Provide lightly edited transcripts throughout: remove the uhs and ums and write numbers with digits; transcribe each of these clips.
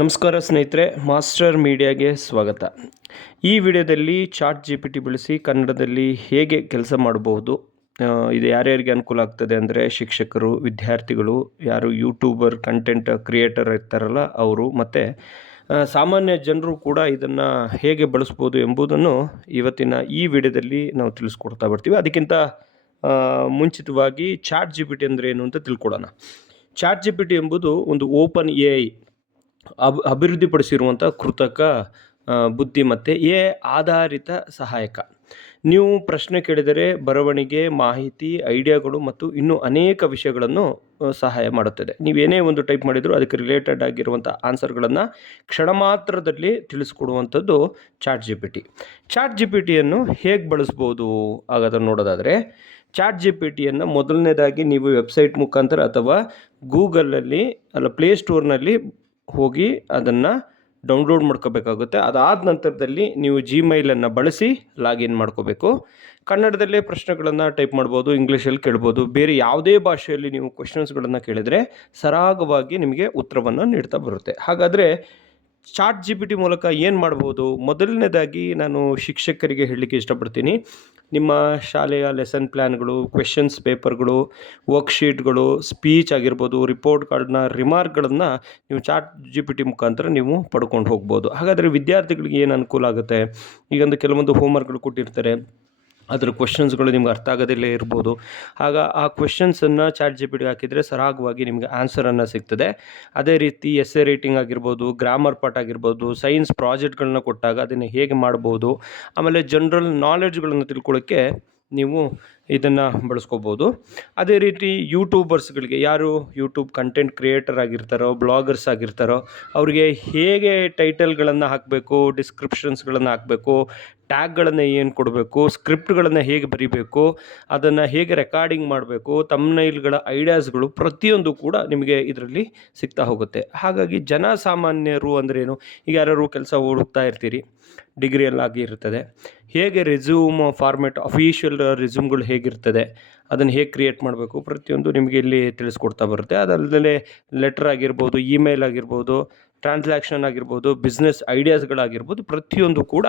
ನಮಸ್ಕಾರ ಸ್ನೇಹಿತರೆ, ಮಾಸ್ಟರ್ ಮೀಡಿಯಾಗೆ ಸ್ವಾಗತ. ಈ ವಿಡಿಯೋದಲ್ಲಿ ಚಾಟ್ GPT ಬಳಸಿ ಕನ್ನಡದಲ್ಲಿ ಹೇಗೆ ಕೆಲಸ ಮಾಡಬಹುದು, ಇದು ಯಾರ್ಯಾರಿಗೆ ಅನುಕೂಲ ಆಗ್ತದೆ ಅಂದರೆ ಶಿಕ್ಷಕರು, ವಿದ್ಯಾರ್ಥಿಗಳು, ಯಾರು ಯೂಟ್ಯೂಬರ್ ಕಂಟೆಂಟ್ ಕ್ರಿಯೇಟರ್ ಇರ್ತಾರಲ್ಲ ಅವರು, ಮತ್ತು ಸಾಮಾನ್ಯ ಜನರು ಕೂಡ ಇದನ್ನು ಹೇಗೆ ಬಳಸ್ಬೋದು ಎಂಬುದನ್ನು ಇವತ್ತಿನ ಈ ವಿಡಿಯೋದಲ್ಲಿ ನಾವು ತಿಳಿಸ್ಕೊಡ್ತಾ ಬರ್ತೀವಿ. ಅದಕ್ಕಿಂತ ಮುಂಚಿತವಾಗಿ ಚಾಟ್ GPT ಅಂದರೆ ಏನು ಅಂತ ತಿಳ್ಕೊಳ್ಳೋಣ. ಚಾಟ್ GPT ಎಂಬುದು ಒಂದು ಓಪನ್ AI ಅಭಿವೃದ್ಧಿಪಡಿಸಿರುವಂಥ ಕೃತಕ ಬುದ್ಧಿ ಮತ್ತು ಆಧಾರಿತ ಸಹಾಯಕ. ನೀವು ಪ್ರಶ್ನೆ ಕೇಳಿದರೆ ಬರವಣಿಗೆ, ಮಾಹಿತಿ, ಐಡಿಯಾಗಳು ಮತ್ತು ಇನ್ನೂ ಅನೇಕ ವಿಷಯಗಳನ್ನು ಸಹಾಯ ಮಾಡುತ್ತದೆ. ನೀವೇನೇ ಒಂದು ಟೈಪ್ ಮಾಡಿದರೂ ಅದಕ್ಕೆ ರಿಲೇಟೆಡ್ ಆಗಿರುವಂಥ ಆನ್ಸರ್ಗಳನ್ನು ಕ್ಷಣ ಮಾತ್ರದಲ್ಲಿ ತಿಳಿಸ್ಕೊಡುವಂಥದ್ದು ಚಾಟ್ GPT. ಚಾಟ್ GPTಯನ್ನು ಹೇಗೆ ಬಳಸ್ಬೋದು ಹಾಗಾದ್ರೆ ನೋಡೋದಾದರೆ, ಚಾಟ್ GPTಯನ್ನು ಮೊದಲನೇದಾಗಿ ನೀವು ವೆಬ್ಸೈಟ್ ಮುಖಾಂತರ ಅಥವಾ ಗೂಗಲಲ್ಲಿ ಪ್ಲೇಸ್ಟೋರ್ನಲ್ಲಿ ಹೋಗಿ ಅದನ್ನು ಡೌನ್ಲೋಡ್ ಮಾಡ್ಕೋಬೇಕಾಗುತ್ತೆ. ಅದಾದ ನಂತರದಲ್ಲಿ ನೀವು ಜಿಮೇಲನ್ನು ಬಳಸಿ ಲಾಗಿನ್ ಮಾಡ್ಕೋಬೇಕು. ಕನ್ನಡದಲ್ಲೇ ಪ್ರಶ್ನೆಗಳನ್ನು ಟೈಪ್ ಮಾಡ್ಬೋದು, ಇಂಗ್ಲೀಷಲ್ಲಿ ಕೇಳ್ಬೋದು, ಬೇರೆ ಯಾವುದೇ ಭಾಷೆಯಲ್ಲಿ ನೀವು ಕ್ವೆಶನ್ಸ್ಗಳನ್ನು ಕೇಳಿದರೆ ಸರಾಗವಾಗಿ ನಿಮಗೆ ಉತ್ತರವನ್ನು ನೀಡ್ತಾ ಬರುತ್ತೆ. ಹಾಗಾದರೆ ಚಾಟ್ GPT ಮೂಲಕ ಏನು ಮಾಡ್ಬೋದು? ಮೊದಲನೇದಾಗಿ ನಾನು ಶಿಕ್ಷಕರಿಗೆ ಹೇಳಲಿಕ್ಕೆ ಇಷ್ಟಪಡ್ತೀನಿ, ನಿಮ್ಮ ಶಾಲೆಯ ಲೆಸನ್ ಪ್ಲ್ಯಾನ್ಗಳು, ಕ್ವೆಶನ್ಸ್ ಪೇಪರ್ಗಳು, ವರ್ಕ್ಶೀಟ್ಗಳು, ಸ್ಪೀಚ್ ಆಗಿರ್ಬೋದು, ರಿಪೋರ್ಟ್ ಕಾರ್ಡ್ನ ರಿಮಾರ್ಕ್ಗಳನ್ನು ನೀವು ಚಾಟ್ GPT ಮುಖಾಂತರ ನೀವು ಪಡ್ಕೊಂಡು ಹೋಗ್ಬೋದು. ಹಾಗಾದರೆ ವಿದ್ಯಾರ್ಥಿಗಳಿಗೆ ಏನು ಅನುಕೂಲ ಆಗುತ್ತೆ? ಈಗೊಂದು ಕೆಲವೊಂದು ಹೋಮ್ವರ್ಕ್ಗಳು ಕೊಟ್ಟಿರ್ತಾರೆ, ಅದರ ಕ್ವೆಶನ್ಸ್ಗಳು ನಿಮ್ಗೆ ಅರ್ಥ ಆಗೋದಿಲ್ಲೇ ಇರ್ಬೋದು. ಆಗ ಆ ಕ್ವೆಶನ್ಸನ್ನು ಚಾಟ್ GPTಗೆ ಹಾಕಿದರೆ ಸರಾಗವಾಗಿ ನಿಮಗೆ ಆನ್ಸರನ್ನು ಸಿಗ್ತದೆ. ಅದೇ ರೀತಿ ಎಸ್ಸೆ ರೈಟಿಂಗ್ ಆಗಿರ್ಬೋದು, ಗ್ರಾಮರ್ ಪಾಠ ಆಗಿರ್ಬೋದು, ಸೈನ್ಸ್ ಪ್ರಾಜೆಕ್ಟ್ಗಳನ್ನ ಕೊಟ್ಟಾಗ ಅದನ್ನು ಹೇಗೆ ಮಾಡ್ಬೋದು, ಆಮೇಲೆ ಜನರಲ್ ನಾಲೆಡ್ಜ್ಗಳನ್ನು ತಿಳ್ಕೊಳ್ಳೋಕ್ಕೆ ನೀವು ಇದನ್ನು ಬಳಸ್ಕೋಬೋದು. ಅದೇ ರೀತಿ ಯೂಟ್ಯೂಬರ್ಸ್ಗಳಿಗೆ, ಯಾರು ಯೂಟ್ಯೂಬ್ ಕಂಟೆಂಟ್ ಕ್ರಿಯೇಟರ್ ಆಗಿರ್ತಾರೋ, ಬ್ಲಾಗರ್ಸ್ ಆಗಿರ್ತಾರೋ, ಅವರಿಗೆ ಹೇಗೆ ಟೈಟಲ್ಗಳನ್ನು ಹಾಕಬೇಕು, ಡಿಸ್ಕ್ರಿಪ್ಷನ್ಸ್ಗಳನ್ನು ಹಾಕಬೇಕು, ಟ್ಯಾಗ್ಗಳನ್ನು ಏನು ಕೊಡಬೇಕು, ಸ್ಕ್ರಿಪ್ಟ್ಗಳನ್ನು ಹೇಗೆ ಬರೀಬೇಕು, ಅದನ್ನು ಹೇಗೆ ರೆಕಾರ್ಡಿಂಗ್ ಮಾಡಬೇಕು, ತಮ್ನೈಲ್ಗಳ ಐಡಿಯಾಸ್ಗಳು ಪ್ರತಿಯೊಂದು ಕೂಡ ನಿಮಗೆ ಇದರಲ್ಲಿ ಸಿಗ್ತಾ ಹೋಗುತ್ತೆ. ಹಾಗಾಗಿ ಜನಸಾಮಾನ್ಯರು ಅಂದ್ರೇನು, ಈಗ ಯಾರು ಕೆಲಸ ಹುಡುಕ್ತಾ ಇರ್ತೀರಿ, ಡಿಗ್ರಿಯಲ್ಲಾಗಿ ಇರ್ತದೆ, ಹೇಗೆ ರೆಸ್ಯೂಮ್ ಫಾರ್ಮೆಟ್, ಅಫಿಷಿಯಲ್ ರೆಸ್ಯೂಮ್ಗಳು ಹೇಗಿರ್ತದೆ, ಅದನ್ನು ಹೇಗೆ ಕ್ರಿಯೇಟ್ ಮಾಡಬೇಕು, ಪ್ರತಿಯೊಂದು ನಿಮಗೆ ಇಲ್ಲಿ ತಿಳಿಸ್ಕೊಡ್ತಾ ಬರುತ್ತೆ. ಅದಲ್ಲದೆ ಲೆಟರ್ ಆಗಿರ್ಬೋದು, ಇಮೇಲ್ ಆಗಿರ್ಬೋದು, ಟ್ರಾನ್ಸಾಕ್ಷನ್ ಆಗಿರ್ಬೋದು, ಬಿಸ್ನೆಸ್ ಐಡಿಯಾಸ್ಗಳಾಗಿರ್ಬೋದು, ಪ್ರತಿಯೊಂದು ಕೂಡ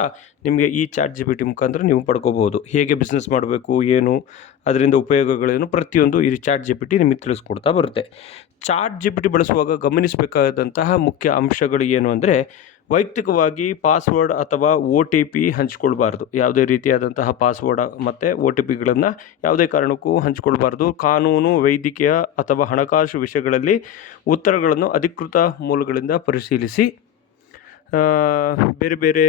ನಿಮಗೆ ಈ ಚಾಟ್ GPT ಮುಖಾಂತರ ನೀವು ಪಡ್ಕೋಬೋದು. ಹೇಗೆ ಬಿಸ್ನೆಸ್ ಮಾಡಬೇಕು, ಏನು ಅದರಿಂದ ಉಪಯೋಗಗಳೇನು, ಪ್ರತಿಯೊಂದು ಈ ಚಾಟ್ GPT ನಿಮಗೆ ತಿಳಿಸ್ಕೊಡ್ತಾ ಬರುತ್ತೆ. ಚಾಟ್ GPT ಬಳಸುವಾಗ ಗಮನಿಸಬೇಕಾದಂತಹ ಮುಖ್ಯ ಅಂಶಗಳು ಏನು ಅಂದರೆ, ವೈಯಕ್ತಿಕವಾಗಿ ಪಾಸ್ವರ್ಡ್ ಅಥವಾ OTP ಹಂಚಿಕೊಳ್ಬಾರ್ದು. ಯಾವುದೇ ರೀತಿಯಾದಂತಹ ಪಾಸ್ವರ್ಡ್ ಮತ್ತು OTPಗಳನ್ನು ಯಾವುದೇ ಕಾರಣಕ್ಕೂ ಹಂಚಿಕೊಳ್ಬಾರ್ದು. ಕಾನೂನು, ವೈದ್ಯಕೀಯ ಅಥವಾ ಹಣಕಾಸು ವಿಷಯಗಳಲ್ಲಿ ಉತ್ತರಗಳನ್ನು ಅಧಿಕೃತ ಮೂಲಗಳಿಂದ ಪರಿಶೀಲಿಸಿ. ಬೇರೆ ಬೇರೆ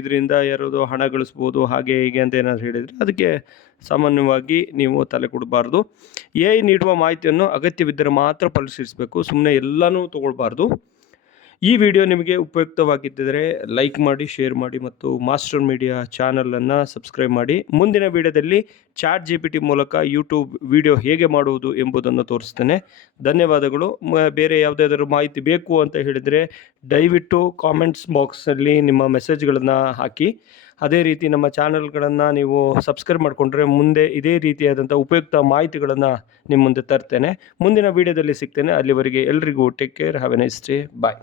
ಇದರಿಂದ ಯಾರಾದರೂ ಹಣ ಗಳಿಸ್ಬೋದು, ಹಾಗೆ ಹೀಗೆ ಅಂತ ಏನಾದರೂ ಹೇಳಿದರೆ ಅದಕ್ಕೆ ಸಾಮಾನ್ಯವಾಗಿ ನೀವು ತಲೆ ಕೊಡಬಾರ್ದು. AI ನೀಡುವ ಮಾಹಿತಿಯನ್ನು ಅಗತ್ಯವಿದ್ದರೆ ಮಾತ್ರ ಪರಿಶೀಲಿಸಬೇಕು, ಸುಮ್ಮನೆ ಎಲ್ಲನೂ ತೊಗೊಳ್ಬಾರ್ದು. ಈ ವಿಡಿಯೋ ನಿಮಗೆ ಉಪಯುಕ್ತವಾಗಿದ್ದರೆ ಲೈಕ್ ಮಾಡಿ, ಶೇರ್ ಮಾಡಿ ಮತ್ತು ಮಾಸ್ಟರ್ ಮೀಡಿಯಾ ಚಾನಲನ್ನು ಸಬ್ಸ್ಕ್ರೈಬ್ ಮಾಡಿ. ಮುಂದಿನ ವಿಡಿಯೋದಲ್ಲಿ ಚಾಟ್ GPT ಮೂಲಕ ಯೂಟ್ಯೂಬ್ ವಿಡಿಯೋ ಹೇಗೆ ಮಾಡುವುದು ಎಂಬುದನ್ನು ತೋರಿಸ್ತೇನೆ. ಧನ್ಯವಾದಗಳು. ಬೇರೆ ಯಾವುದಾದ್ರೂ ಮಾಹಿತಿ ಬೇಕು ಅಂತ ಹೇಳಿದರೆ ದಯವಿಟ್ಟು ಕಾಮೆಂಟ್ಸ್ ಬಾಕ್ಸಲ್ಲಿ ನಿಮ್ಮ ಮೆಸೇಜ್ಗಳನ್ನು ಹಾಕಿ. ಅದೇ ರೀತಿ ನಮ್ಮ ಚಾನಲ್ಗಳನ್ನು ನೀವು ಸಬ್ಸ್ಕ್ರೈಬ್ ಮಾಡಿಕೊಂಡ್ರೆ ಮುಂದೆ ಇದೇ ರೀತಿಯಾದಂಥ ಉಪಯುಕ್ತ ಮಾಹಿತಿಗಳನ್ನು ನಿಮ್ಮ ಮುಂದೆ ತರ್ತೇನೆ. ಮುಂದಿನ ವಿಡಿಯೋದಲ್ಲಿ ಸಿಗ್ತೇನೆ. ಅಲ್ಲಿವರೆಗೆ ಎಲ್ರಿಗೂ take care, have a nice day, bye.